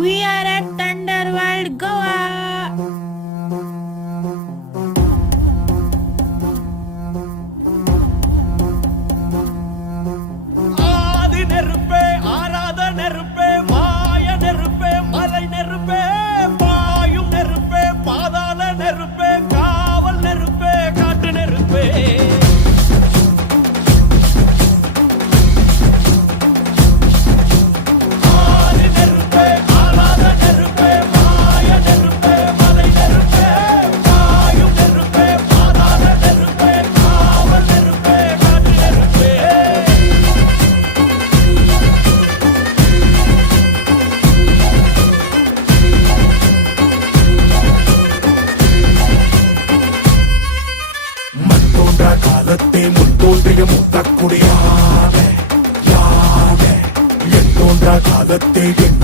We are at Thunderworld Goa. ஆதி நெருப்பே ஆராத நெருப்பே மாய நெருப்பே மலை நெருப்பே பாயும் நெருப்பே பாதாள நெருப்பே காவல் நெருப்பே காட்டு நெருப்பே ஆதி நெருப்பே ஆராத நெருப்பே மாய நெருப்பே மலை நெருப்பே பாயும் நெருப்பே பாதாள நெருப்பே காவல் நெருப்பே காட்டு நெருப்பே மண் தோன்றா காலத்தே முன் தோன்றிய முத்தக்குடியான யானே என் தோன்றா காலத்தே எண்ணி